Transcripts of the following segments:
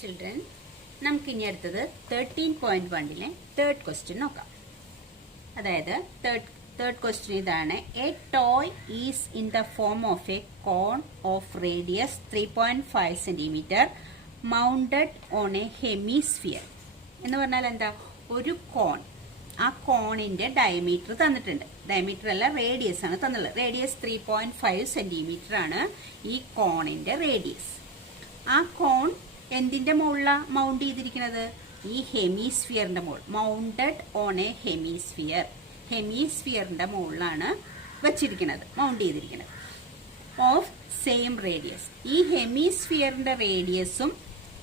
Children, നമുക്ക് ഇനി അടുത്തത് 13.1 തേർഡ് ക്വസ്റ്റ്യൻ നോക്കാം. അതായത് തേർഡ് ക്വസ്റ്റ്യൻ ഇതാണ്. A toy is in the form of a cone of radius 3.5 centimetre mounted on a hemisphere. എന്ന് പറഞ്ഞാൽ എന്താ? ഒരു കോൺ, ആ കോണിന്റെ ഡയമീറ്റർ തന്നിട്ടുണ്ട്. ഡയമീറ്റർ അല്ല, റേഡിയസ് ആണ് തന്നുള്ളത്. റേഡിയസ് 3.5 സെന്റിമീറ്റർ ആണ് ഈ കോണിന്റെ റേഡിയസ്. ആ കോൺ എന്തിന്റെ മുകളിലാണ് മൗണ്ട് ചെയ്തിരിക്കുന്നത്? ഈ ഹെമിസ്ഫിയറിന്റെ മുകളിൽ, മൗണ്ടഡ് ഓൺ എ ഹെമിസ്ഫിയർ. ഹെമിസ്ഫിയറിന്റെ മുകളിലാണ് വെച്ചിരിക്കുന്നത്, മൗണ്ട് ചെയ്തിരിക്കുന്നത്. Of same radius. ഈ ഹെമിസ്ഫിയറിന്റെ റേഡിയസും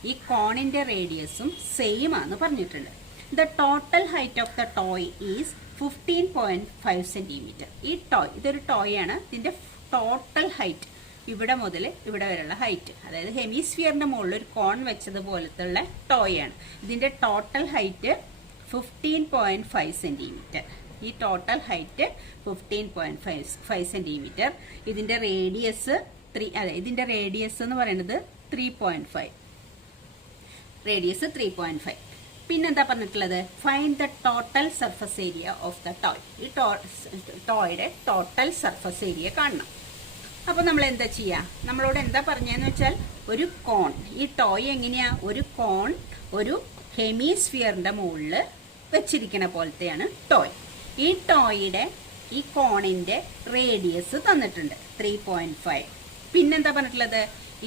ഈ കോണിന്റെ റേഡിയസും സെയിം ആണെന്ന് പറഞ്ഞിട്ടുണ്ട്. The total height of the toy is 15.5 centimetre. ഈ ടോയ്, ഇതൊരു ടോയ് ആണ്. ഇതിന്റെ ടോട്ടൽ ഹൈറ്റ് ഇവിടെ മുതൽ ഇവിടെ വരെയുള്ള ഹൈറ്റ്, അതായത് ഹെമിസ്ഫിയറിന്റെ മുകളിൽ ഒരു കോൺ വെച്ചതുപോലത്തുള്ള ടോയ് ആണ്. ഇതിന്റെ ടോട്ടൽ ഹൈറ്റ് 15.5 സെന്റിമീറ്റർ. ഈ ടോട്ടൽ ഹൈറ്റ് 15.5 സെന്റിമീറ്റർ. ഇതിന്റെ റേഡിയസ് ഇതിന്റെ റേഡിയസ് എന്ന് പറയുന്നത് 3.5. റേഡിയസ് 3.5. പിന്നെന്താ പറഞ്ഞിട്ടുള്ളത്? Find the total surface area of the toy. ഈ ടോയുടെ ടോട്ടൽ സർഫസ് ഏരിയ കാണണം. അപ്പൊ നമ്മൾ എന്താ ചെയ്യാ? നമ്മളോട് എന്താ പറഞ്ഞതെന്ന് വെച്ചാൽ, ഒരു കോൺ, ഈ ടോയ് എങ്ങനെയാ? ഒരു കോൺ ഒരു ഹെമിസ്ഫിയറിന്റെ മുകളിൽ വെച്ചിരിക്കണ പോലത്തെയാണ് ടോയ്. ഈ ടോയുടെ, ഈ കോണിന്റെ റേഡിയസ് തന്നിട്ടുണ്ട് 3.5. പിന്നെന്താ പറഞ്ഞിട്ടുള്ളത്?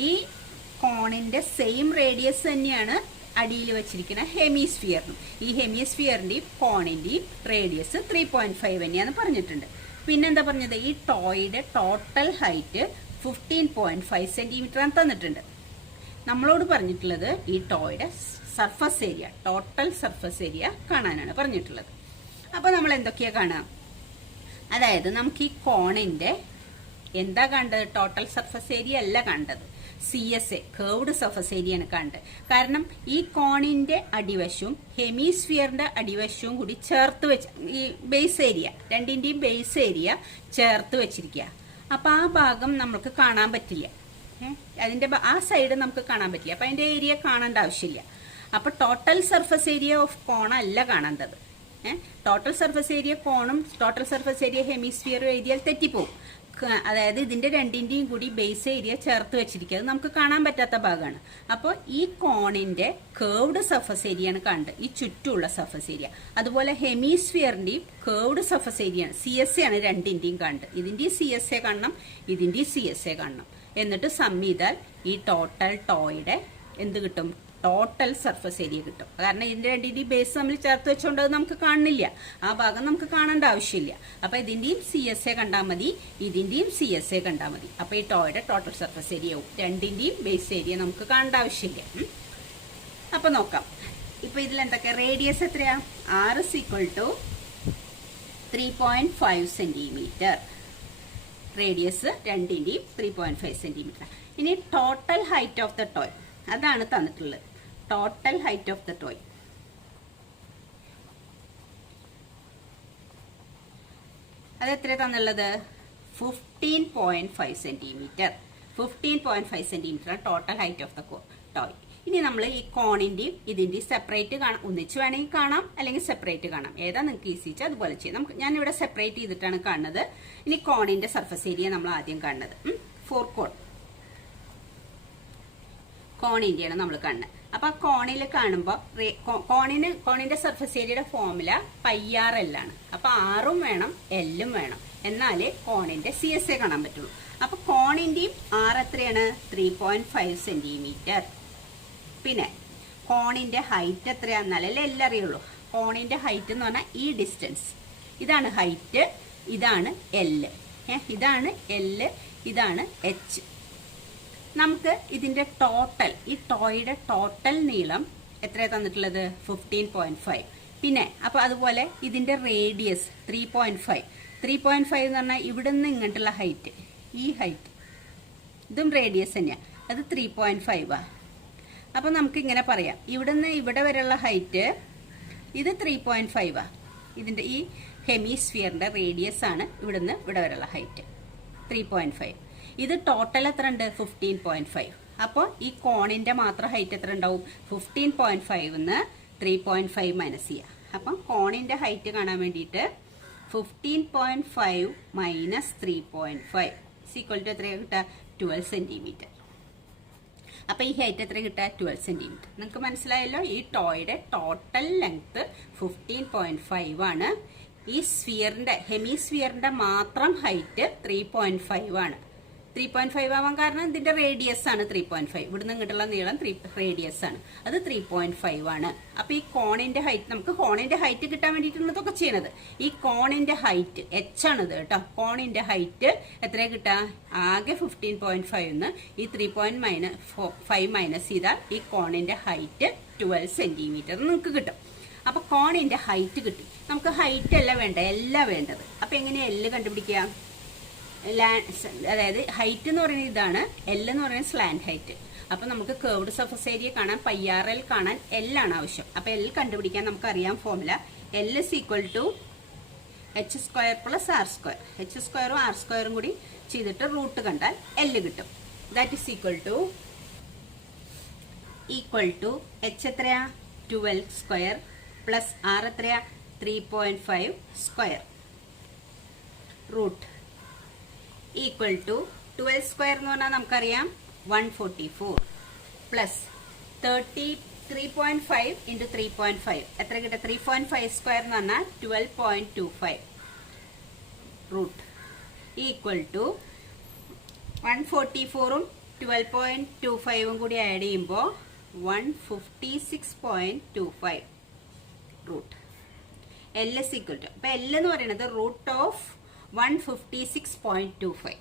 ഈ കോണിന്റെ സെയിം റേഡിയസ് തന്നെയാണ് അടിയിൽ വെച്ചിരിക്കുന്ന ഹെമിസ്ഫിയറിനും. ഈ ഹെമിസ്ഫിയറിന്റെയും കോണിന്റെയും റേഡിയസ് 3.5 തന്നെയാന്ന് പറഞ്ഞിട്ടുണ്ട്. പിന്നെന്താ പറഞ്ഞത്? ഈ ടോയുടെ ടോട്ടൽ ഹൈറ്റ് 15.5 സെന്റിമീറ്റർ ആണ് തന്നിട്ടുണ്ട്. നമ്മളോട് പറഞ്ഞിട്ടുള്ളത് ഈ ടോയുടെ surface area, total surface area കാണാനാണ് പറഞ്ഞിട്ടുള്ളത്. അപ്പൊ നമ്മൾ എന്തൊക്കെയാ കാണാം? അതായത് നമുക്ക് ഈ കോണിന്റെ എന്താ കണ്ടത്? ടോട്ടൽ സർഫസ് ഏരിയ അല്ല കണ്ടത്, CSA, കേർവ്ഡ് സർഫസ് ഏരിയ ആണ് കണ്ടത്. കാരണം ഈ കോണിന്റെ അടിവശവും ഹെമിസ്ഫിയറിന്റെ അടിവശവും കൂടി ചേർത്ത് വെച്ച്, ഈ ബേസ് ഏരിയ, രണ്ടിന്റെയും ബേസ് ഏരിയ ചേർത്ത് വെച്ചിരിക്കുക. അപ്പൊ ആ ഭാഗം നമുക്ക് കാണാൻ പറ്റില്ല. അതിന്റെ ആ സൈഡ് നമുക്ക് കാണാൻ പറ്റില്ല. അപ്പൊ അതിന്റെ ഏരിയ കാണേണ്ട ആവശ്യമില്ല. അപ്പൊ ടോട്ടൽ സർഫസ് ഏരിയ ഓഫ് കോൺ അല്ല കാണേണ്ടത്. ടോട്ടൽ സർഫസ് ഏരിയ കോണും ടോട്ടൽ സർഫസ് ഏരിയ ഹെമിസ്ഫിയറും എഴുതിയാൽ തെറ്റിപ്പോകും. അതായത് ഇതിന്റെ രണ്ടിന്റെയും കൂടി ബേസ് ഏരിയ ചേർത്ത് വെച്ചിരിക്കുന്നത് നമുക്ക് കാണാൻ പറ്റാത്ത ഭാഗമാണ്. അപ്പോൾ ഈ കോണിന്റെ കേർവ്ഡ് സർഫസ് ഏരിയ ആണ് കണ്ടത്, ഈ ചുറ്റുമുള്ള സർഫസ് ഏരിയ. അതുപോലെ ഹെമിസ്ഫിയറിന്റെയും കേർവ്ഡ് സർഫസ് ഏരിയ ആണ്, CSA ആണ് രണ്ടിന്റെയും കണ്ടത്. ഇതിന്റെയും CSA കാണണം, ഇതിന്റെയും CSA കാണണം. എന്നിട്ട് സം ചെയ്താൽ ഈ ടോട്ടൽ ടോയുടെ എന്ത് കിട്ടും? ടോട്ടൽ സർഫസ് ഏരിയ കിട്ടും. കാരണം ഇതിന്റെ രണ്ടിന്റെയും ബേസ് തമ്മിൽ ചേർത്ത് വെച്ചുകൊണ്ട് അത് നമുക്ക് കാണുന്നില്ല, ആ ഭാഗം നമുക്ക് കാണേണ്ട ആവശ്യമില്ല. അപ്പൊ ഇതിന്റെയും CSA കണ്ടാൽ മതി, ഇതിന്റെയും CSA കണ്ടാൽ മതി. അപ്പൊ ഈ ടോയുടെ ടോട്ടൽ സർഫസ് ഏരിയ ആവും. രണ്ടിന്റെയും ബേസ് ഏരിയ നമുക്ക് കാണേണ്ട ആവശ്യമില്ല. അപ്പൊ നോക്കാം. ഇപ്പൊ ഇതിൽ എന്തൊക്കെ? റേഡിയസ് എത്രയാ? R = 3.5 centimetre. റേഡിയസ് രണ്ടിന്റെയും 3.5 സെന്റിമീറ്റർ. ഇനി total height of the toy, അതാണ് തന്നിട്ടുള്ളത്. Total height of the toy അത് എത്ര തന്നുള്ളത്? 15.5 centimetre. 15.5 centimetre total height of the toy. ഇനി നമ്മൾ ഈ കോണിന്റെയും ഇതിന്റെയും സെപ്പറേറ്റ് കാണാം. ഒന്നിച്ച് വേണമെങ്കിൽ കാണാം, അല്ലെങ്കിൽ സെപ്പറേറ്റ് കാണാം. ഏതാ നിങ്ങൾക്ക് ഈസി വെച്ചാൽ അതുപോലെ ചെയ്യാം. ഞാൻ ഇവിടെ സെപ്പറേറ്റ് ചെയ്തിട്ടാണ് കാണുന്നത്. ഇനി കോണിന്റെ സർഫസ് ഏരിയ നമ്മൾ ആദ്യം കാണുന്നത്. 4 കോണിന്റെയാണ് നമ്മൾ കാണുന്നത്. അപ്പൊ ആ കോണിൽ കാണുമ്പോൾ കോണിന്റെ സർഫസ് ഏരിയയുടെ ഫോർമുല πRL ആണ്. അപ്പൊ ആറും വേണം, എല്ലും വേണം, എന്നാലേ കോണിന്റെ CSA കാണാൻ പറ്റുള്ളൂ. അപ്പൊ കോണിന്റെയും R എത്രയാണ്? 3.5 സെന്റിമീറ്റർ. പിന്നെ കോണിന്റെ ഹൈറ്റ് എത്രയാണെന്നാലല്ലേ എല്ലാം അറിയുള്ളൂ. കോണിന്റെ ഹൈറ്റ് എന്ന് പറഞ്ഞാൽ ഈ ഡിസ്റ്റൻസ്, ഇതാണ് ഹൈറ്റ്, ഇതാണ് L, ഇതാണ് L, ഇതാണ് H. നമുക്ക് ഇതിന്റെ ടോട്ടൽ, ഈ ടോയുടെ ടോട്ടൽ നീളം എത്ര തന്നിട്ടുള്ളത്? 15.5. പിന്നെ അപ്പൊ അതുപോലെ ഇതിന്റെ റേഡിയസ് 3.5. 3.5 എന്ന് പറഞ്ഞാൽ ഇവിടെ നിന്ന് ഇങ്ങോട്ടുള്ള ഹൈറ്റ്, ഈ ഹൈറ്റ്, ഇതും റേഡിയസ് തന്നെയാണ്. അത് 3.5 ആ. അപ്പൊ നമുക്ക് ഇങ്ങനെ പറയാം, ഇവിടെ നിന്ന് ഇവിടെ വരെയുള്ള ഹൈറ്റ് ഇത് 3.5 ആ. ഇതിന്റെ ഈ ഹെമിസ്ഫിയറിന്റെ റേഡിയസ് ആണ് ഇവിടുന്ന് ഇവിടെ വരെയുള്ള ഹൈറ്റ് 3.5. ഇത് ടോട്ടൽ എത്ര ഉണ്ട്? 15.5. അപ്പോൾ ഈ കോണിൻ്റെ മാത്രം ഹൈറ്റ് എത്ര ഉണ്ടാവും? 15.5 3.5 മൈനസ് ചെയ്യുക. അപ്പം കോണിൻ്റെ ഹൈറ്റ് കാണാൻ വേണ്ടിയിട്ട് 15.5 മൈനസ് 3.5 ഈക്വൽ ടു എത്ര കിട്ടുക? 12 സെൻറ്റിമീറ്റർ. അപ്പോൾ ഈ ഹൈറ്റ് എത്ര കിട്ടുക? 12 സെൻറ്റിമീറ്റർ. നിങ്ങൾക്ക് മനസ്സിലായല്ലോ, ഈ ടോയുടെ ടോട്ടൽ ലെങ്ത് 15.5 ആണ്. ഈ സ്ഫിയറിൻ്റെ ഹെമിസ്ഫിയറിൻ്റെ മാത്രം ഹൈറ്റ് 3.5 ആണ്. 3.5 ആവാൻ കാരണം ഇതിന്റെ റേഡിയസ് ആണ് 3.5. ഇവിടുന്ന് ഇങ്ങോട്ടുള്ള നീളം റേഡിയസ് ആണ്, അത് 3.5 ആണ്. അപ്പൊ ഈ കോണിന്റെ ഹൈറ്റ്, നമുക്ക് കോണിന്റെ ഹൈറ്റ് കിട്ടാൻ വേണ്ടിയിട്ടുള്ളതൊക്കെ ചെയ്യണത്. ഈ കോണിന്റെ ഹൈറ്റ് h ആണിത് കേട്ടോ. കോണിന്റെ ഹൈറ്റ് എത്ര കിട്ടാ? ആകെ 15.5 ഈ 3.5 മൈനസ് ചെയ്താൽ ഈ കോണിന്റെ ഹൈറ്റ് 12 സെന്റിമീറ്റർ നിങ്ങൾക്ക് കിട്ടും. അപ്പൊ കോണിന്റെ ഹൈറ്റ് കിട്ടി. നമുക്ക് ഹൈറ്റ് അല്ല വേണ്ട, എല്ലാം വേണ്ടത്. അപ്പൊ എങ്ങനെയാ എല്ല് കണ്ടുപിടിക്കുക? അതായത് ഹൈറ്റ് എന്ന് പറയുന്നത് ഇതാണ്, എൽ എന്ന് പറയുന്നത് സ്ലാൻഡ് ഹൈറ്റ്. അപ്പൊ നമുക്ക് കർവ്ഡ് സർഫസ് ഏരിയ കാണാൻ, πRL കാണാൻ എൽ ആണ് ആവശ്യം. അപ്പൊ എൽ കണ്ടുപിടിക്കാൻ നമുക്കറിയാം formula. L is equal to h² plus r². h² r² കൂടി ചെയ്തിട്ട് റൂട്ട് കണ്ടാൽ എൽ കിട്ടും. That is equal to h എത്രയാ? 12² പ്ലസ് r എത്രയാ? 3.5² റൂട്ട് ഈക്വൽ ടു 12² എന്ന് പറഞ്ഞാൽ നമുക്കറിയാം 144 പ്ലസ് 3.5 ഇൻറ്റു 3.5 എത്ര കിട്ടുക? 3.5² എന്ന് പറഞ്ഞാൽ 12.25 റൂട്ട് ഈക്വൽ ടു 144ഉം 12.25ഉം കൂടി ആഡ് ചെയ്യുമ്പോൾ 156.25 root. L is equal to, അപ്പം എൽ എന്ന് പറയുന്നത് റൂട്ട് ഓഫ് 156.25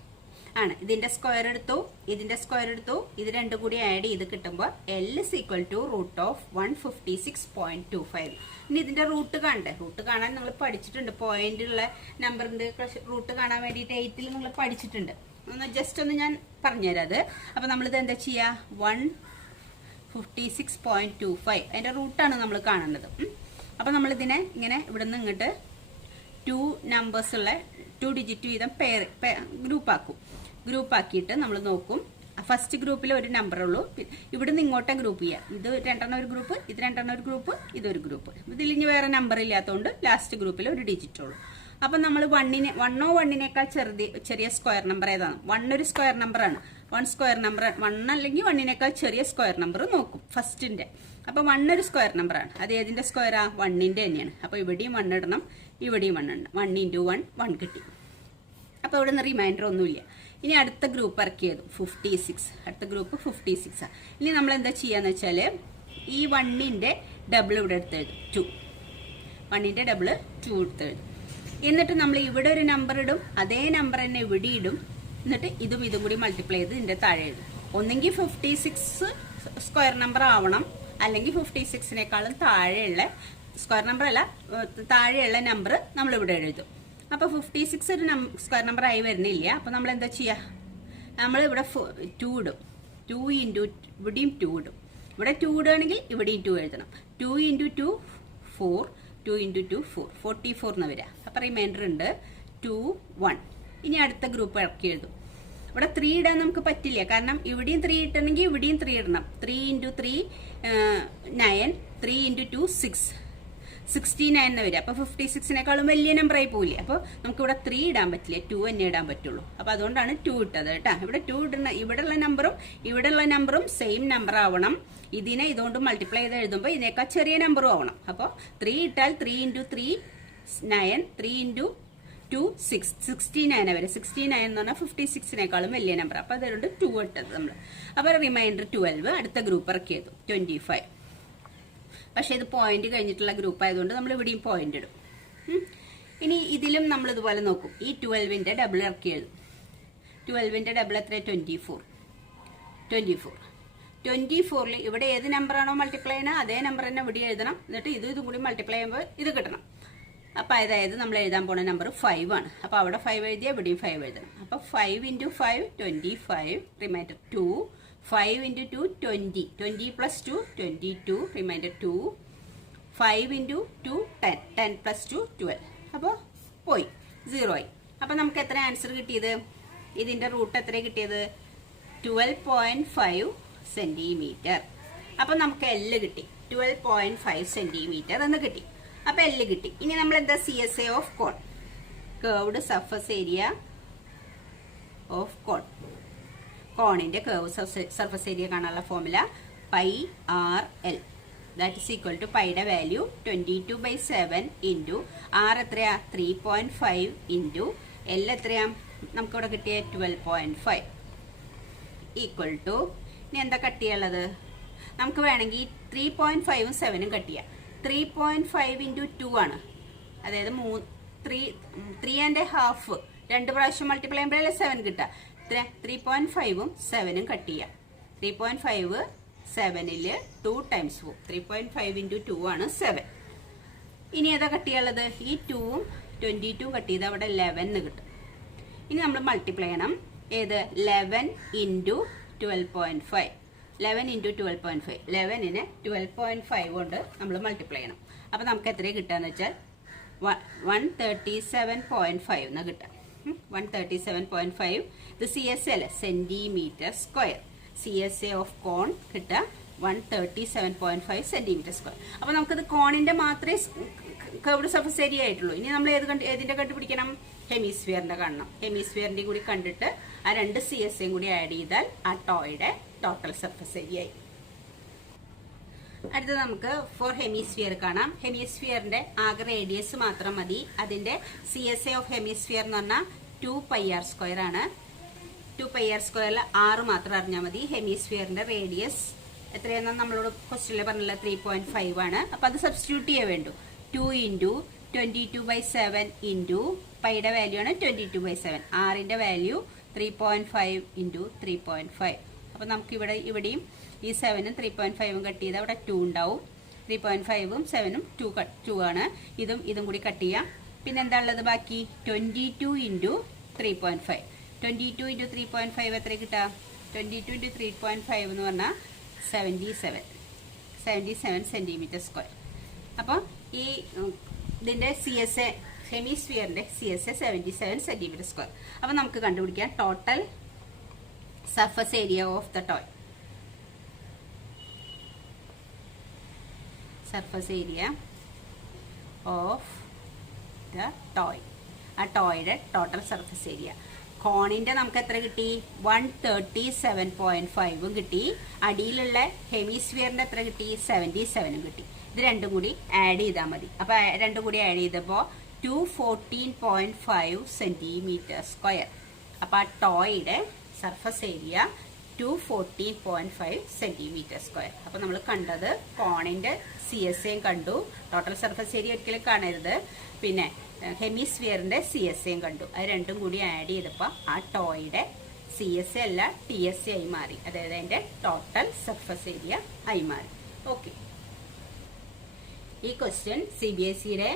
ആണ്. ഇതിന്റെ സ്ക്വയർ എടുത്തു, ഇതിന്റെ സ്ക്വയർ എടുത്തു, ഇത് രണ്ടും കൂടി ആഡ് ചെയ്ത് കിട്ടുമ്പോൾ L is equal to root of 156.25. ഇനി ഇതിന്റെ റൂട്ട് കാണണ്ടേ? റൂട്ട് കാണാൻ നിങ്ങൾ പഠിച്ചിട്ടുണ്ട്, പോയിന്റുള്ള നമ്പറിന്റെ റൂട്ട് കാണാൻ വേണ്ടിയിട്ട് 8ൽ നിങ്ങൾ പഠിച്ചിട്ടുണ്ട്. ജസ്റ്റ് ഒന്ന് ഞാൻ പറഞ്ഞുതരാം അത്. അപ്പൊ നമ്മളിത് എന്താ ചെയ്യുക? 156.25 അതിന്റെ റൂട്ടാണ് നമ്മൾ കാണേണ്ടത്. അപ്പൊ നമ്മളിതിനെ ഇങ്ങനെ ഇവിടെ നിന്ന് ഇങ്ങോട്ട് 2 നമ്പേഴ്സ് ഉള്ള 2 ഡിജിറ്റ് വീതം ഗ്രൂപ്പ് ആക്കിയിട്ട് നമ്മൾ നോക്കും. ഫസ്റ്റ് ഗ്രൂപ്പിൽ ഒരു നമ്പർ ഉള്ളൂ, ഇവിടുന്ന് ഇങ്ങോട്ടേ ഗ്രൂപ്പ് ചെയ്യാം. ഇത് രണ്ടെണ്ണം ഒരു ഗ്രൂപ്പ്, ഇത് രണ്ടെണ്ണം ഒരു ഗ്രൂപ്പ്, ഇതൊരു ഗ്രൂപ്പ്. ഇതിൽ ഇനി വേറെ നമ്പർ ഇല്ലാത്തതുകൊണ്ട് ലാസ്റ്റ് ഗ്രൂപ്പിൽ ഒരു ഡിജിറ്റ് ഉള്ളൂ. അപ്പൊ നമ്മൾ 1 ചെറിയ സ്ക്വയർ നമ്പർ ഏതാണ്? 1 ഒരു സ്ക്വയർ നമ്പറാണ്. 1 സ്ക്വയർ നമ്പർ 1 അല്ലെങ്കിൽ 1 ചെറിയ സ്ക്വയർ നമ്പർ നോക്കും ഫസ്റ്റിന്റെ. അപ്പൊ 1 ഒരു സ്ക്വയർ നമ്പറാണ്. അത് ഏതിന്റെ സ്ക്വയറാ? 1ന്റെ തന്നെയാണ്. അപ്പൊ ഇവിടെയും 1 ഇടണം, ഇവിടെയും 1 ഇടണം. 1 ഇൻറ്റു 1 കിട്ടി. അപ്പൊ ഇവിടെ നിന്ന് റിമൈൻഡർ ഒന്നുമില്ല. ഇനി അടുത്ത ഗ്രൂപ്പ് ഇറക്കിയത് 56. അടുത്ത ഗ്രൂപ്പ് 56 ആണ്. ഇനി നമ്മൾ എന്താ ചെയ്യാന്ന് വെച്ചാല് ഈ 1ന്റെ ഡബിൾ ഇവിടെ എടുത്തെഴുതും, 2. 1ന്റെ ഡബിൾ 2 എടുത്തെഴുതും. എന്നിട്ട് നമ്മൾ ഇവിടെ ഒരു നമ്പർ ഇടും, അതേ നമ്പർ തന്നെ ഇവിടെ ഇടും. എന്നിട്ട് ഇതും കൂടി മൾട്ടിപ്ലൈ ചെയ്ത് ഇതിന്റെ താഴെ എഴുതും. ഒന്നെങ്കിൽ 56 സ്ക്വയർ നമ്പർ ആവണം, അല്ലെങ്കിൽ 56നേക്കാളും താഴെയുള്ള സ്ക്വയർ നമ്പർ അല്ല, താഴെയുള്ള നമ്പർ നമ്മൾ ഇവിടെ എഴുതും. അപ്പൊ 56 ഒരു സ്ക്വയർ നമ്പർ ആയി വരുന്നില്ല. അപ്പൊ നമ്മൾ എന്താ ചെയ്യാ? നമ്മൾ ഇവിടെ 2 ഇടും. 2 ഇൻറ്റു ഇവിടെയും 2 ഇടും. ഇവിടെ 2 ഇടുകയാണെങ്കിൽ ഇവിടെയും 2 എഴുതണം. 2 ഇൻറ്റു 2 4, 2 ഇൻറ്റു 2 4, 44 എന്ന് വരാം. അപ്പൊ റിമൈൻഡർ ഉണ്ട് 2 1. ഇനി അടുത്ത ഗ്രൂപ്പ് ഇറക്കി എഴുതും. ഇവിടെ 3 ഇടാൻ നമുക്ക് പറ്റില്ല, കാരണം ഇവിടെയും 3 ഇട്ടണമെങ്കിൽ ഇവിടെയും 3 ഇടണം. 3 ഇൻറ്റു 3 9, 3 ഇൻറ്റു 2 6, 69 എന്ന് വരിക. അപ്പൊ 56നേക്കാളും വലിയ നമ്പർ ആയി പോയില്ലേ. അപ്പൊ നമുക്ക് ഇവിടെ 3 ഇടാൻ പറ്റില്ല, 2 തന്നെ ഇടാൻ പറ്റുള്ളൂ. അപ്പൊ അതുകൊണ്ടാണ് 2 ഇട്ടത് കേട്ടാ. ഇവിടെ 2 ഇടണ, ഇവിടെയുള്ള നമ്പറും സെയിം നമ്പർ ആവണം. ഇതിനെ ഇതുകൊണ്ട് മൾട്ടിപ്ലൈ ചെയ്ത് എഴുതുമ്പോൾ ഇതിനേക്കാൾ ചെറിയ നമ്പറും ആവണം. അപ്പോൾ 3 ഇട്ടാൽ 3 ഇൻറ്റു 3 9, 3 ഇൻറ്റു 2 6, 69 വരെ. 69 എന്ന് പറഞ്ഞാൽ 56നേക്കാളും വലിയ നമ്പർ. അപ്പൊ അതുകൊണ്ട് 2 ഇട്ടത് നമ്മൾ. അപ്പൊ റിമൈൻഡർ 12. അടുത്ത ഗ്രൂപ്പ് ഇറക്കിയത് 25. പക്ഷെ ഇത് പോയിന്റ് കഴിഞ്ഞിട്ടുള്ള ഗ്രൂപ്പ് ആയതുകൊണ്ട് നമ്മൾ ഇവിടെയും പോയിന്റ് ഇടും. ഇനി ഇതിലും നമ്മൾ ഇതുപോലെ നോക്കും. ഈ 12ന്റെ ഡബിൾ ഇറക്കി എഴുതും. 12ന്റെ ഡബിൾ എത്ര? 24. 24ൽ ഇവിടെ ഏത് നമ്പറാണോ മൾട്ടിപ്ലൈ ചെയ്യണം അതേ നമ്പർ തന്നെ ഇവിടെ എഴുതണം. എന്നിട്ട് ഇതും കൂടി മൾട്ടിപ്ലൈ ചെയ്യുമ്പോൾ ഇത് കിട്ടണം. അപ്പൊ അതായത് നമ്മൾ എഴുതാൻ പോണ നമ്പർ 5 ആണ്. അപ്പൊ അവിടെ 5 എഴുതിയാൽ ഇവിടെയും 5 എഴുതണം. അപ്പൊ 5 into 5 25, remainder 2. 5 into 2 20, 20 plus 2 22, remainder 2. 5 into 2 10, 10 plus 2 12. അപ്പോൾ പോയി 0 ആയി. അപ്പൊ നമുക്ക് എത്ര ആൻസർ കിട്ടിയത്? ഇതിന്റെ റൂട്ട് എത്ര കിട്ടിയത്? 12.5 സെന്റിമീറ്റർ. അപ്പൊ നമുക്ക് L കിട്ടി 12.5 സെന്റിമീറ്റർ എന്ന് കിട്ടി. അപ്പൊ L കിട്ടി. ഇനി നമ്മൾ എന്താ CSA of cone, curved surface area of cone. കോണിന്റെ കർവ് സർഫസ് ഏരിയ കാണാനുള്ള formula πRL. That is equal to പൈയുടെ വാല്യൂ 22/7 ഇൻറ്റു R എത്രയാ 3.5 ഇൻറ്റു L എത്രയാ നമുക്കിവിടെ കിട്ടിയ 12.5 ഈക്വൽ ടു, ഇനി എന്താ കട്ടിയുള്ളത്, നമുക്ക് വേണമെങ്കിൽ 3.5ഉം 7ഉം കട്ട് ചെയ്യാം. 3.5 ഇൻറ്റു 2 ആണ്, അതായത് 3.5 രണ്ട് പ്രാവശ്യം മൾട്ടിപ്ലൈ ചെയ്യുമ്പോഴല്ലേ 7 കിട്ടുക. 3.5ഉം 7ഉം കട്ട് ചെയ്യാം. 3.5 7ൽ 2 ടൈംസ് പോകും. 3.5 ഇൻറ്റു 2 ആണ് 7. ഇനി ഏതാ കട്ട് ചെയ്യാനുള്ളത്, ഈ 2ഉം 22ഉം കട്ട് ചെയ്ത് അവിടെ 11 കിട്ടും. ഇനി നമ്മൾ മൾട്ടിപ്ലൈ ചെയ്യണം. ഏത് 11 ഇൻറ്റു 12.5. 11 ഇൻറ്റു 12.5. 11നെ 12.5 കൊണ്ട് നമ്മൾ മൾട്ടിപ്ലൈ ചെയ്യണം. അപ്പം നമുക്ക് എത്രയാണ് കിട്ടുകയെന്ന് വെച്ചാൽ 137.5 എന്ന് കിട്ടാം. 137.5. ഇത് CSA അല്ലേ, സെന്റിമീറ്റർ സ്ക്വയർ. CSA ഓഫ് കോൺ കിട്ടുക 137.5 സെന്റിമീറ്റർ സ്ക്വയർ. അപ്പൊ നമുക്കത് കോണിന്റെ മാത്രമേ കർവ്ഡ് സർഫസ് ഏരിയ ആയിട്ടുള്ളൂ. ഇനി നമ്മൾ ഏതിന്റെ കണ്ടുപിടിക്കണം, ഹെമിസ്ഫിയറിന്റെ കാണണം. ഹെമിസ്ഫിയറിന്റെ കൂടി കണ്ടിട്ട് ആ രണ്ട് CSAയും കൂടി ആഡ് ചെയ്താൽ ആ ടോയുടെ ടോട്ടൽ സർഫസ് ഏരിയ ആയി. അടുത്തത് നമുക്ക് ഫോർ ഹെമിസ്ഫിയർ കാണാം. ഹെമിസ്ഫിയറിന്റെ ആകെ റേഡിയസ് മാത്രം മതി. അതിന്റെ CSA ഓഫ് ഹെമിസ്ഫിയർ എന്ന് പറഞ്ഞാൽ 2πr² ആണ്. 2πr² 6 മാത്രം അറിഞ്ഞാൽ മതി. ഹെമിസ്ഫിയറിന്റെ റേഡിയസ് എത്രയാണെന്ന് നമ്മളോട് ക്വസ്റ്റ്യനിൽ പറഞ്ഞില്ല, 3.5 ആണ്. അപ്പൊ അത് സബ്സ്റ്റിറ്റ്യൂട്ട് ചെയ്യാൻ വേണ്ടു. 2 ഇൻറ്റു 22/7 ഇൻറ്റു പൈയുടെ വാല്യൂ ആണ് 22/7. ആറിന്റെ വാല്യൂ 3.5 ഇൻറ്റു 3.5. അപ്പൊ നമുക്ക് ഇവിടെയും ഈ 7ഉം 3.5ഉം കട്ട് ചെയ്ത് അവിടെ 2 ഉണ്ടാവും. 3.5ഉം 7ഉം 2 ആണ്. ഇതും കൂടി കട്ട് ചെയ്യാം. പിന്നെ എന്താ ഉള്ളത് ബാക്കി, 22 ഇൻറ്റു 3.5. 22 ഇൻറ്റു 3.5 എത്ര കിട്ടുക, 22 ഇൻറ്റു 3.5 എന്ന് പറഞ്ഞാൽ 77 സെന്റിമീറ്റർ സ്ക്വയർ. അപ്പോൾ ഈ ഇതിന്റെ CSA ഹെമിസ്ഫിയറിന്റെ CSA 77 സെന്റിമീറ്റർ സ്ക്വയർ. അപ്പോൾ നമുക്ക് കണ്ടുപിടിക്കാം total surface area of the toy. Surface area of the toy, ആ ടോയുടെ ടോട്ടൽ സർഫസ് ഏരിയ. കോണിന്റെ നമുക്ക് എത്ര കിട്ടി, 137.5 കിട്ടി. അടിയിലുള്ള ഹെമിസ്ഫിയറിന്റെ എത്ര കിട്ടി, 77 കിട്ടി. ഇത് രണ്ടും കൂടി ആഡ് ചെയ്താൽ മതി. അപ്പൊ രണ്ടും കൂടി ആഡ് ചെയ്തപ്പോൾ 214.5 സെന്റിമീറ്റർ സ്ക്വയർ. അപ്പൊ ആ ടോയുടെ സർഫസ് ഏരിയ 214.5 സെന്റിമീറ്റർ സ്ക്വയർ. അപ്പൊ നമ്മൾ കണ്ടത് കോണിന്റെ CSAയും കണ്ടു, ടോട്ടൽ സർഫസ് ഏരിയ ഒരിക്കലും കാണരുത്. പിന്നെ ഹെമിസ്ഫിയറിന്റെ CSAയും കണ്ടു. അത് രണ്ടും കൂടി ആഡ് ചെയ്തപ്പോൾ ആ ടോയുടെ CSA അല്ല TSA ആയി മാറി. അതായത് അതിന്റെ ടോട്ടൽ സർഫസ് ഏരിയ ആയി മാറി. ഓക്കെ, ഈ ക്വസ്റ്റ്യൻ CBSEയുടെ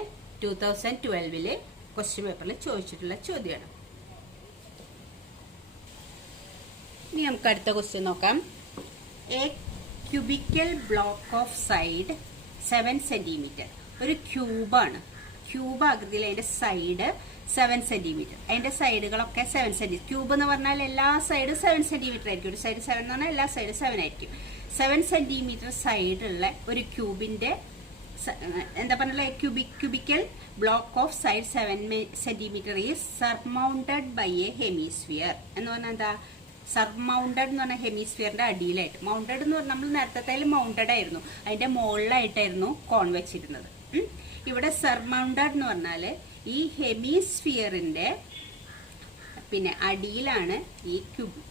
2012 ക്വസ്റ്റ്യൻ പേപ്പറിൽ ചോദിച്ചിട്ടുള്ള ചോദ്യമാണ്. ഇനി നമുക്ക് അടുത്ത ക്വസ്റ്റ്യൻ നോക്കാം. A cubical block of side 7 centimetre. ഒരു ക്യൂബാണ്, ക്യൂബ് ആകൃതിയിൽ അതിന്റെ സൈഡ് 7 സെന്റിമീറ്റർ. അതിന്റെ സൈഡുകളൊക്കെ 7 സെന്റിമീറ്റർ. ക്യൂബ് എന്ന് പറഞ്ഞാൽ എല്ലാ സൈഡും 7 സെന്റിമീറ്റർ ആയിരിക്കും. ഒരു സൈഡ് 7 എന്ന് പറഞ്ഞാൽ എല്ലാ സൈഡും 7 ആയിരിക്കും. 7 സെന്റിമീറ്റർ സൈഡുള്ള ഒരു ക്യൂബിന്റെ എന്താ പറഞ്ഞ cubical block of side 7 centimetre is surmounted by a hemisphere. എന്ന് പറഞ്ഞാൽ എന്താ, സർമൗണ്ടഡ് എന്ന് പറഞ്ഞാൽ ഹെമിസ്ഫിയറിന്റെ അടിയിലായിട്ട്. മൗണ്ടഡ് എന്ന് പറഞ്ഞാൽ നമ്മൾ നേരത്തെ മൗണ്ടഡ് ആയിരുന്നു, അതിന്റെ മുകളിലായിട്ടായിരുന്നു കോൺ വെച്ചിരുന്നത്. ഇവിടെ സർമൗണ്ടഡ് എന്ന് പറഞ്ഞാൽ ഈ ഹെമിസ്ഫിയറിന്റെ പിന്നെ അടിയിലാണ് ഈ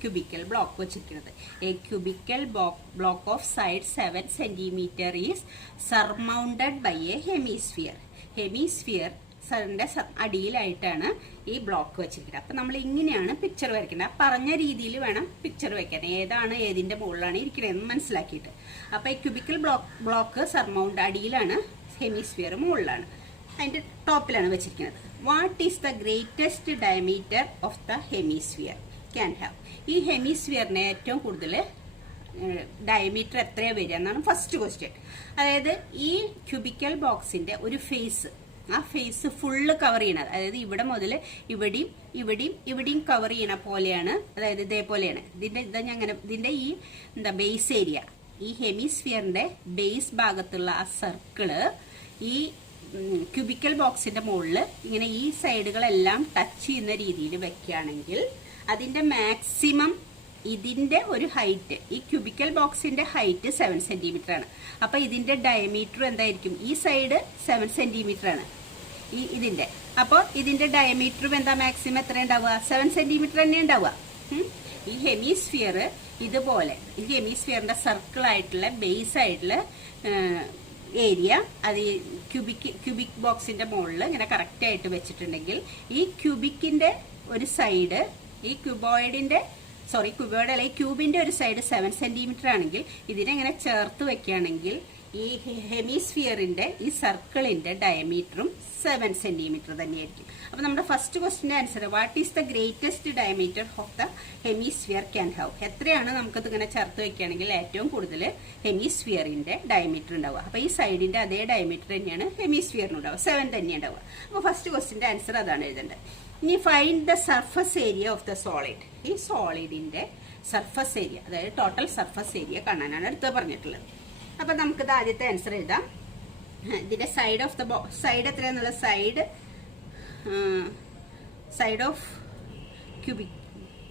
ക്യൂബിക്കൽ ബ്ലോക്ക് വെച്ചിരിക്കുന്നത്. A cubical block of side 7 centimetre is surmounted by a hemisphere. Hemisphere ന്റെ അടിയിലായിട്ടാണ് ഈ ബ്ലോക്ക് വെച്ചിരിക്കുന്നത്. അപ്പൊ നമ്മൾ ഇങ്ങനെയാണ് പിക്ചർ വരയ്ക്കുന്നത്. പറഞ്ഞ രീതിയിൽ വേണം പിക്ചർ വയ്ക്കാൻ, ഏതാണ് ഏതിന്റെ മുകളിലാണ് ഇരിക്കണതെന്ന് മനസ്സിലാക്കിയിട്ട്. അപ്പൊ ഈ ക്യൂബിക്കൽ ബ്ലോക്ക് സർമൗണ്ട് അടിയിലാണ്, ഹെമിസ്ഫിയർ മുകളിലാണ്, അതിന്റെ ടോപ്പിലാണ് വെച്ചിരിക്കുന്നത്. What is the greatest diameter of the hemisphere can have. ഈ ഹെമിസ്ഫിയറിന് ഏറ്റവും കൂടുതൽ ഡയമീറ്റർ എത്രയാണ് വരിക എന്നാണ് ഫസ്റ്റ് ക്വസ്റ്റ്യൻ. അതായത് ഈ ക്യൂബിക്കൽ ബോക്സിന്റെ ഒരു ഫേസ് ആ ഫേസ് ഫുള്ള് കവർ ചെയ്യണത്. അതായത് ഇവിടെ മുതൽ ഇവിടെയും ഇവിടെയും ഇവിടെയും കവർ ചെയ്യണ പോലെയാണ്. അതായത് ഇതേപോലെയാണ് ഇതിന്റെ ഈ ബേസ് ഏരിയ, ഈ ഹെമിസ്ഫിയറിന്റെ ബേസ് ഭാഗത്തുള്ള ആ സർക്കിള് ഈ ക്യൂബിക്കൽ ബോക്സിന്റെ മുകളിൽ ഇങ്ങനെ ഈ സൈഡുകളെല്ലാം ടച്ച് ചെയ്യുന്ന രീതിയിൽ വെക്കുകയാണെങ്കിൽ അതിന്റെ മാക്സിമം ഇതിന്റെ ഒരു ഹൈറ്റ്, ഈ ക്യൂബിക്കൽ ബോക്സിന്റെ ഹൈറ്റ് 7 സെന്റിമീറ്റർ ആണ്. അപ്പൊ ഇതിന്റെ ഡയമീറ്റർ എന്തായിരിക്കും? ഈ സൈഡ് 7 സെന്റിമീറ്റർ ആണ് ഇതിന്റെ. അപ്പോൾ ഇതിന്റെ ഡയമീറ്ററും എന്താ മാക്സിമം എത്ര ഉണ്ടാവുക? 7 സെന്റിമീറ്റർ തന്നെ ഉണ്ടാവുക. ഈ ഹെമിസ്ഫിയർ ഇതുപോലെ, ഈ ഹെമിസ്ഫിയറിന്റെ സർക്കിൾ ആയിട്ടുള്ള ബേസ് ആയിട്ടുള്ള ഏരിയ അത് ഈ ക്യൂബിക് ബോക്സിന്റെ മുകളിൽ ഇങ്ങനെ കറക്റ്റ് ആയിട്ട് വെച്ചിട്ടുണ്ടെങ്കിൽ ഈ ക്യൂബിക്കിന്റെ ഒരു സൈഡ്, ഈ ക്യൂബോയിഡിന്റെ അല്ല, ഈ ക്യൂബിന്റെ ഒരു സൈഡ് 7 സെന്റിമീറ്റർ ആണെങ്കിൽ ഇതിനെങ്ങനെ ചേർത്ത് വെക്കുകയാണെങ്കിൽ ഈ ഹെമിസ്ഫിയറിന്റെ ഈ സർക്കിളിന്റെ ഡയമീറ്ററും 7 സെന്റിമീറ്റർ തന്നെയായിരിക്കും. അപ്പൊ നമ്മുടെ ഫസ്റ്റ് ക്വസ്റ്റിന്റെ answer, what is the greatest diameter of the hemisphere can have? എത്രയാണ് നമുക്കത് ഇങ്ങനെ ചേർത്ത് വെക്കുകയാണെങ്കിൽ ഏറ്റവും കൂടുതൽ ഹെമിസ്ഫിയറിന്റെ ഡയമീറ്റർ ഉണ്ടാവുക? അപ്പൊ ഈ സൈഡിന്റെ അതേ ഡയമീറ്റർ തന്നെയാണ് ഹെമിസ്ഫിയറിനുണ്ടാവുക, 7 തന്നെ ഉണ്ടാവുക. അപ്പൊ ഫസ്റ്റ് ക്വസ്റ്റിന്റെ ആൻസർ അതാണ് എഴുതേണ്ടത്. ഇനി find the surface area of the solid. ഈ സോളിഡിന്റെ സർഫസ് ഏരിയ, അതായത് ടോട്ടൽ സർഫസ് ഏരിയ കാണാനാണ് അടുത്ത് പറഞ്ഞിട്ടുള്ളത്. അപ്പൊ നമുക്കിത് ആദ്യത്തെ ആൻസർ എഴുതാം. ഇതിന്റെ സൈഡ് ഓഫ് ദ സൈഡ് എത്രയാന്നുള്ള side of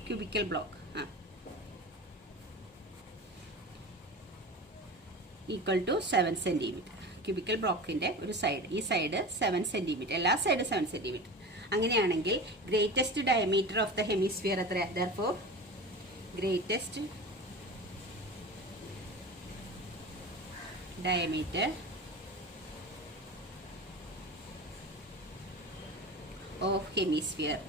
cubical block equal to 7 centimetre. Cubical ബ്ലോക്കിന്റെ ഒരു സൈഡ്, ഈ സൈഡ് 7 സെന്റിമീറ്റർ, എല്ലാ സൈഡും 7 സെന്റിമീറ്റർ. അങ്ങനെയാണെങ്കിൽ greatest diameter of the hemisphere എത്രയാ? Therefore greatest diameter of hemisphere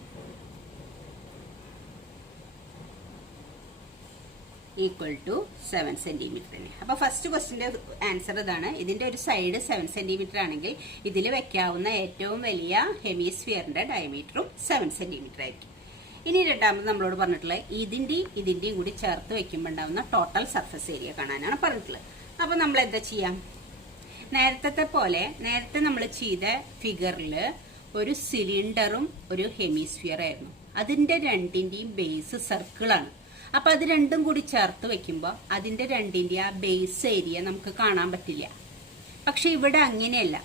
equal to 7 centimetre. അപ്പൊ ഫസ്റ്റ് ക്വസ്റ്റിന്റെ ആൻസർ ഇതാണ്. ഇതിന്റെ ഒരു സൈഡ് 7 സെന്റിമീറ്റർ ആണെങ്കിൽ ഇതിൽ വെക്കാവുന്ന ഏറ്റവും വലിയ ഹെമിസ്ഫിയറിന്റെ ഡയമീറ്ററും 7 സെന്റിമീറ്റർ ആയിരിക്കും. ഇനി രണ്ടാമത് നമ്മളോട് പറഞ്ഞിട്ടുള്ളത് ഇതിന്റെയും കൂടി ചേർത്ത് വെക്കുമ്പോൾ ഉണ്ടാവുന്ന ടോട്ടൽ സർഫസ് ഏരിയ കാണാനാണ് പറഞ്ഞിട്ടുള്ളത്. അപ്പൊ നമ്മൾ എന്താ ചെയ്യാം? നേരത്തെ നമ്മൾ ചെയ്ത ഫിഗറിൽ ഒരു സിലിണ്ടറും ഒരു ഹെമിസ്ഫിയർ ആയിരുന്നു. അതിന്റെ രണ്ടിന്റെയും ബേസ് സർക്കിളാണ്. അപ്പൊ അത് രണ്ടും കൂടി ചേർത്ത് വെക്കുമ്പോൾ അതിന്റെ രണ്ടിന്റെ ആ ബേസ് ഏരിയ നമുക്ക് കാണാൻ പറ്റില്ല. പക്ഷെ ഇവിടെ അങ്ങനെയല്ല.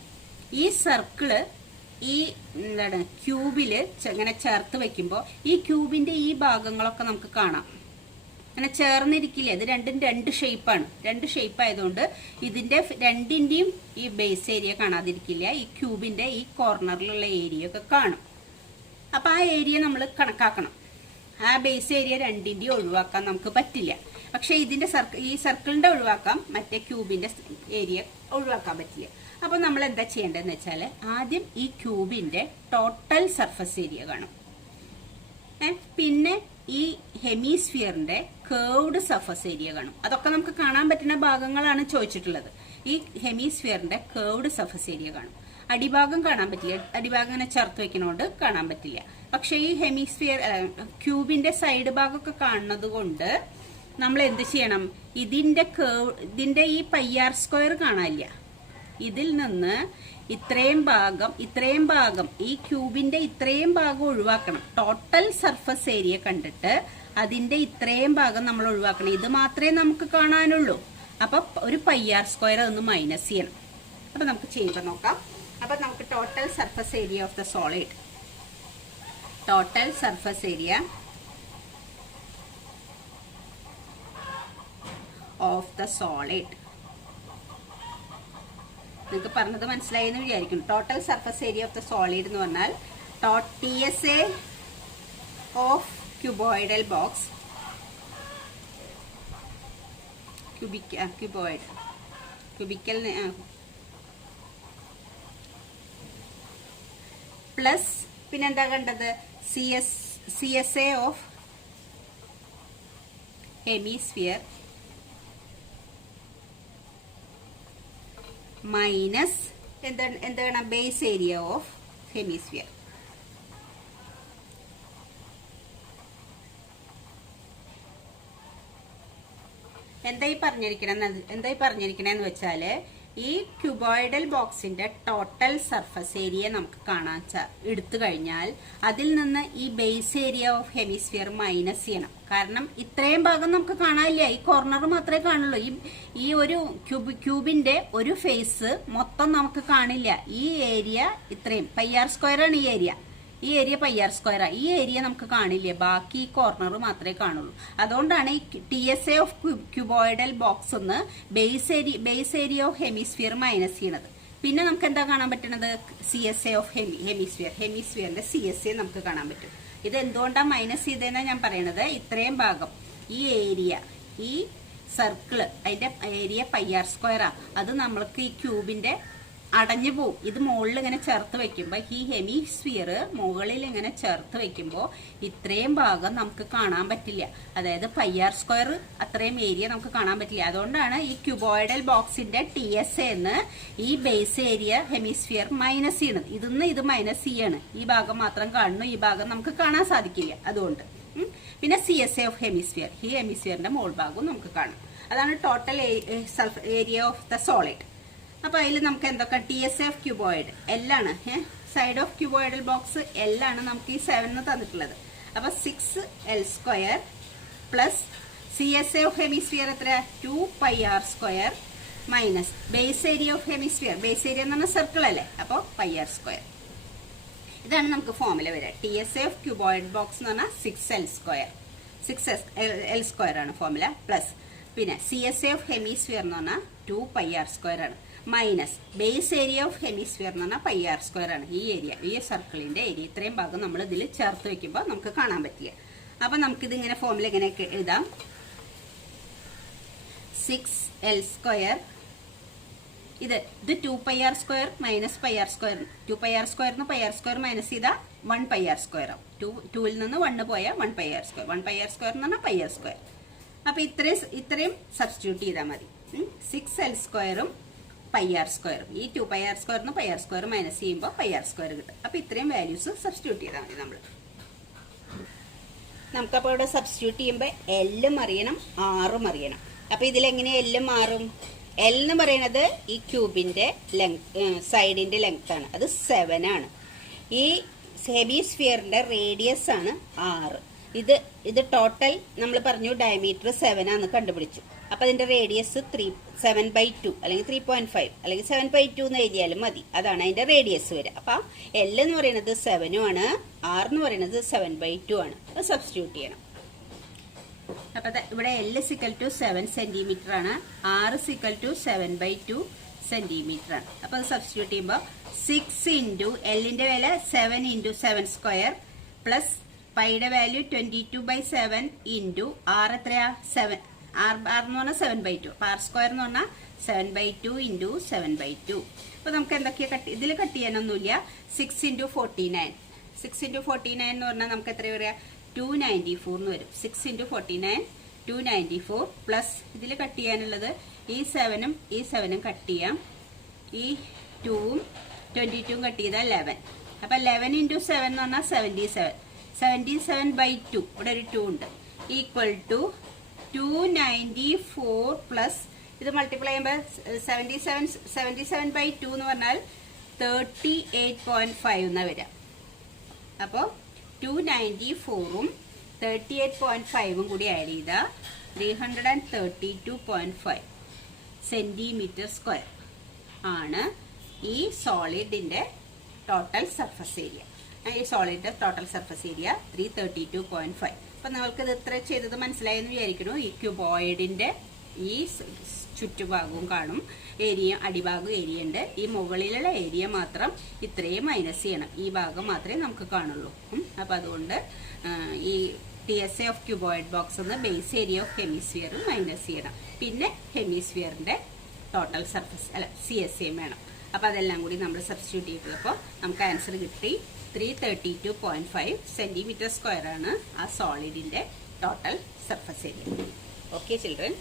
ഈ സർക്കിള് ഈ ക്യൂബില് ഇങ്ങനെ ചേർത്ത് വെക്കുമ്പോൾ ഈ ക്യൂബിന്റെ ഈ ഭാഗങ്ങളൊക്കെ നമുക്ക് കാണാം. അങ്ങനെ ചേർന്നിരിക്കില്ല. ഇത് രണ്ടും രണ്ട് ഷേപ്പാണ്. രണ്ട് ഷേപ്പ് ആയതുകൊണ്ട് ഇതിന്റെ രണ്ടിന്റെയും ഈ ബേസ് ഏരിയ കാണാതിരിക്കില്ല. ഈ ക്യൂബിന്റെ ഈ കോർണറിലുള്ള ഏരിയ ഒക്കെ കാണും. അപ്പൊ ആ ഏരിയ നമ്മൾ കണക്കാക്കണം. ആ ബേസ് ഏരിയ രണ്ടിന്റെയും ഒഴിവാക്കാൻ നമുക്ക് പറ്റില്ല. പക്ഷെ ഇതിന്റെ ഈ സർക്കിളിന്റെ ഒഴിവാക്കാം, മറ്റേ ക്യൂബിന്റെ ഏരിയ ഒഴിവാക്കാൻ പറ്റില്ല. അപ്പൊ നമ്മൾ എന്താ ചെയ്യേണ്ടതെന്ന് വെച്ചാൽ ആദ്യം ഈ ക്യൂബിന്റെ ടോട്ടൽ സർഫസ് ഏരിയ കാണും. പിന്നെ ഈ ഹെമിസ്ഫിയറിന്റെ കേർവ്ഡ് സർഫസ് ഏരിയ കാണും. അതൊക്കെ നമുക്ക് കാണാൻ പറ്റുന്ന ഭാഗങ്ങളാണ് ചോദിച്ചിട്ടുള്ളത്. ഈ ഹെമിസ്ഫിയറിന്റെ കേർവ്ഡ് സർഫസ് ഏരിയ കാണും. അടിഭാഗം കാണാൻ പറ്റില്ല. അടിഭാഗം ഇങ്ങനെ ചേർത്ത് വെക്കുന്നതുകൊണ്ട് കാണാൻ പറ്റില്ല. പക്ഷെ ഈ ഹെമിസ്ഫിയർ ക്യൂബിന്റെ സൈഡ് ഭാഗമൊക്കെ കാണുന്നത് കൊണ്ട് നമ്മൾ എന്ത് ചെയ്യണം? ഇതിന്റെ ഈ πr സ്ക്വയർ കാണാനില്ല. ഇതിൽ നിന്ന് ഇത്രയും ഭാഗം ഈ ക്യൂബിന്റെ ഇത്രയും ഭാഗം ഒഴിവാക്കണം. ടോട്ടൽ സർഫസ് ഏരിയ കണ്ടിട്ട് അതിന്റെ ഇത്രയും ഭാഗം നമ്മൾ ഒഴിവാക്കണം. ഇത് മാത്രമേ നമുക്ക് കാണാനുള്ളൂ. അപ്പൊ ഒരു πr സ്ക്വയർ ഒന്ന് മൈനസ് ചെയ്യണം. അപ്പൊ നമുക്ക് ചെയ്യുമ്പോൾ നോക്കാം. അപ്പൊ നമുക്ക് total surface area of the solid, total surface area of the solid, നിങ്ങൾക്ക് പറഞ്ഞത് മനസ്സിലായി എന്ന് വിചാരിക്കുന്നു. Total surface area of the solid എന്ന് പറഞ്ഞാൽ TSA of cuboidal box, cubical plus പിന്നെന്താ കണ്ടത്? CSA ഓഫ് ഹെമിസ്ഫിയർ മൈനസ് എന്താണ്? Base area of hemisphere. എന്തായി പറഞ്ഞിരിക്കണെന്ന് വെച്ചാല് ഈ ക്യൂബോയിഡൽ ബോക്സിന്റെ ടോട്ടൽ സർഫസ് ഏരിയ നമുക്ക് കാണാൻ എടുത്തു കഴിഞ്ഞാൽ അതിൽ നിന്ന് ഈ base area of hemisphere minus ചെയ്യണം. കാരണം ഇത്രയും ഭാഗം നമുക്ക് കാണാനില്ല, ഈ കോർണർ മാത്രമേ കാണുള്ളൂ. ഈ ഒരു ക്യൂബിന്റെ ഒരു ഫേസ് മൊത്തം നമുക്ക് കാണില്ല. ഈ ഏരിയ ഇത്രയും πr സ്ക്വയർ ആണ് ഈ ഏരിയ πr സ്ക്വയർ. ഈ ഏരിയ നമുക്ക് കാണില്ല, ബാക്കി ഈ കോർണർ മാത്രമേ കാണുള്ളൂ. അതുകൊണ്ടാണ് ഈ TSA ഓഫ് ക്യൂബോയിഡൽ ബോക്സ് ഒന്ന് base area of hemisphere minus ചെയ്യണത്. പിന്നെ നമുക്ക് എന്താ കാണാൻ പറ്റുന്നത്? CSA ഓഫ് ഹെമിസ്ഫിയറിന്റെ CSA നമുക്ക് കാണാൻ പറ്റും. ഇത് എന്തുകൊണ്ടാണ് മൈനസ് ചെയ്തതെന്നാ ഞാൻ പറയണത്. ഇത്രയും ഭാഗം ഈ ഏരിയ, ഈ സർക്കിള്, അതിന്റെ ഏരിയ πr സ്ക്വയറാ. അത് നമ്മൾക്ക് ഈ ക്യൂബിന്റെ അടഞ്ഞു പോവും. ഇത് മുകളിൽ ഇങ്ങനെ ചേർത്ത് വെക്കുമ്പോൾ, ഈ ഹെമിസ്ഫിയർ മുകളിൽ ഇങ്ങനെ ചേർത്ത് വെക്കുമ്പോൾ ഇത്രയും ഭാഗം നമുക്ക് കാണാൻ പറ്റില്ല. അതായത് πr സ്ക്വയർ അത്രയും ഏരിയ നമുക്ക് കാണാൻ പറ്റില്ല. അതുകൊണ്ടാണ് ഈ ക്യൂബോയിഡൽ ബോക്സിന്റെ TSA എന്ന് ഈ ബേസ് ഏരിയ ഹെമിസ്ഫിയർ മൈനസ് ചെയ്യണത്. ഇത് മൈനസ് ചെയ്യാണ്. ഈ ഭാഗം മാത്രം കാണുന്നു, ഈ ഭാഗം നമുക്ക് കാണാൻ സാധിക്കില്ല. അതുകൊണ്ട് പിന്നെ CSA ഓഫ് ഹെമിസ്ഫിയർ, ഈ ഹെമിസ്ഫിയറിന്റെ മുകൾ ഭാഗവും നമുക്ക് കാണാം. അതാണ് total area of the solid. അപ്പൊ അതിൽ നമുക്ക് എന്തൊക്കെ? TSA ഓഫ് ക്യൂബോയിഡ് എല്ലാണ്, സൈഡ് ഓഫ് ക്യൂബോയിഡൽ ബോക്സ് എല്ലാണ് നമുക്ക് ഈ 7 തന്നിട്ടുള്ളത്. അപ്പൊ 6l square plus CSA of hemisphere എത്ര? 2πr square minus base area of hemisphere. Base area എന്ന് പറഞ്ഞാൽ സർക്കിൾ അല്ലേ, അപ്പോൾ πr സ്ക്വയർ. ഇതാണ് നമുക്ക് ഫോർമുല വരിക. TSA ഓഫ് ക്യൂബോയിഡ് ബോക്സ് എന്ന് പറഞ്ഞാൽ 6l സ്ക്വയർ, 6l സ്ക്വയർ ആണ് ഫോർമുല. പ്ലസ് പിന്നെ CSA ഓഫ് ഹെമിസ്ഫിയർ എന്ന് പറഞ്ഞാൽ 2πr സ്ക്വയർ ആണ്, minus base area of hemisphere എന്ന് പറഞ്ഞാൽ πr സ്ക്വയർ ആണ്. ഈ ഏരിയ, ഈ സർക്കിളിന്റെ ഏരിയ, ഇത്രയും ഭാഗം നമ്മൾ ഇതിൽ ചേർത്ത് വെക്കുമ്പോൾ നമുക്ക് കാണാൻ പറ്റില്ല. അപ്പൊ നമുക്കിത് ഇങ്ങനെ ഫോർമുല ഇങ്ങനെയൊക്കെ എഴുതാം. 6l സ്ക്വയർ, ഇത് 2πr square minus πr square. 2πr സ്ക്വയറിന് πr സ്ക്വയർ മൈനസ് ചെയ്താൽ 1πr സ്ക്വയർ ആവും. 2ൽ നിന്ന് 1 പോയാൽ 1πr സ്ക്വയർ. 1πr സ്ക്വയർ എന്ന് പറഞ്ഞാൽ πr സ്ക്വയർ. അപ്പൊ ഇത്രയും സബ്സ്റ്റിറ്റ്യൂട്ട് ചെയ്താൽ മതി. 6l സ്ക്വയറും πr സ്ക്വയറും, ഈ 2πr സ്ക്വയറിന് πr സ്ക്വയർ മൈനസ് ചെയ്യുമ്പോൾ πr സ്ക്വയർ കിട്ടും. അപ്പൊ ഇത്രയും വാല്യൂസ് സബ്സ്റ്റിറ്റ്യൂട്ട് ചെയ്താൽ മതി നമ്മൾ. നമുക്കപ്പോൾ ഇവിടെ സബ്സ്റ്റിറ്റ്യൂട്ട് ചെയ്യുമ്പോൾ എല്ലും അറിയണം, ആറും അറിയണം. അപ്പൊ ഇതിലെങ്ങനെ എല്ലും മാറും? എൽ എന്ന് പറയുന്നത് ഈ ക്യൂബിന്റെ സൈഡിന്റെ ലെങ്ത് ആണ്, അത് 7 ആണ്. ഈ ഹെമിസ്ഫിയറിന്റെ റേഡിയസ് ആണ് 6. ഇത് ടോട്ടൽ നമ്മൾ പറഞ്ഞു ഡയമീറ്റർ 7 ആണെന്ന് കണ്ടുപിടിച്ചു. അപ്പൊ അതിന്റെ റേഡിയസ് 7/2 അല്ലെങ്കിൽ 3.5 അല്ലെങ്കിൽ 7/2 എന്ന് എഴുതിയാലും മതി. അതാണ് അതിന്റെ റേഡിയസ് വരിക. അപ്പൊ L എന്ന് പറയുന്നത് 7 ആണ്, R എന്ന് പറയുന്നത് 7/2 ആണ്. അപ്പൊ സബ്സ്റ്റിറ്റ്യൂട്ട് ചെയ്യണം. അപ്പൊ ഇവിടെ L = 7 സെന്റിമീറ്റർ ആണ്, R = 7/2 സെന്റിമീറ്റർ ആണ്. അപ്പൊ അത് സബ്സ്റ്റിറ്റ്യൂട്ട് ചെയ്യുമ്പോൾ 6 ഇൻറ്റു Lന്റെ വില 7 × 7 സ്ക്വയർ പ്ലസ് പൈയുടെ വാല്യൂ 22/7 ഇൻറ്റു R എത്രയാ? 7. R എന്ന് പറഞ്ഞാൽ 7/2. R സ്ക്വയർ എന്ന് പറഞ്ഞാൽ 7/2 ഇൻറ്റു 7/2. അപ്പൊ നമുക്ക് എന്തൊക്കെയാ ഇതിൽ കട്ട് ചെയ്യാനൊന്നുമില്ല. 6 × 49. 6 × 49 എന്ന് പറഞ്ഞാൽ നമുക്ക് എത്ര വരിക? 294 എന്ന് വരും. 6 × 49 294 പ്ലസ് ഇതിൽ കട്ട് ചെയ്യാനുള്ളത് ഈ 7ഉം ഈ 7ഉം കട്ട് ചെയ്യാം. ഈ 2ഉം 22ഉം കട്ട് ചെയ്താൽ 11. അപ്പൊ 11 × 7 എന്ന് പറഞ്ഞാൽ 77. 77/2, ഇവിടെ ഒരു 2 ഉണ്ട്, ഈക്വൽ ടു 294 പ്ലസ് ഇത് മൾട്ടിപ്ലൈ ചെയ്യുമ്പോൾ 77/2 എന്ന് പറഞ്ഞാൽ 38.5 എന്നാ വരിക. അപ്പോൾ 294ഉം 38.5ഉം കൂടി ആഡ് ചെയ്താൽ 332.5 സെന്റിമീറ്റർ സ്ക്വയർ ആണ് ഈ സോളിഡിന്റെ ടോട്ടൽ സർഫസ് ഏരിയ. ഈ സോളിഡിന്റെ ടോട്ടൽ സർഫസ് ഏരിയ 332.5. അപ്പൊ നിങ്ങൾക്ക് ഇത് ഇത്ര ചെയ്തത് മനസ്സിലായെന്ന് വിചാരിക്കുന്നു. ഈ ക്യൂബോയിഡിന്റെ ഈ ചുറ്റുഭാഗവും കാണും, ഏരിയ അടിഭാഗം ഏരിയ ഉണ്ട്. ഈ മുകളിലുള്ള ഏരിയ മാത്രം ഇത്രയും മൈനസ് ചെയ്യണം, ഈ ഭാഗം മാത്രമേ നമുക്ക് കാണുള്ളൂ. അപ്പൊ അതുകൊണ്ട് ഈ TSA ഓഫ് ക്യൂബോയിഡ് ബോക്സ് എന്ന് base area of hemisphere minus ചെയ്യണം. പിന്നെ ഹെമിസ്ഫിയറിന്റെ ടോട്ടൽ സർഫസ് CSA വേണം. അപ്പൊ അതെല്ലാം കൂടി നമ്മൾ സബ്സ്റ്റിറ്റ്യൂട്ട് ചെയ്തപ്പോൾ നമുക്ക് ആൻസർ കിട്ടി 332.5 സെന്റിമീറ്റർ സ്ക്വയർ ആണ് ആ സോളിഡിന്റെ total surface area. Okay children.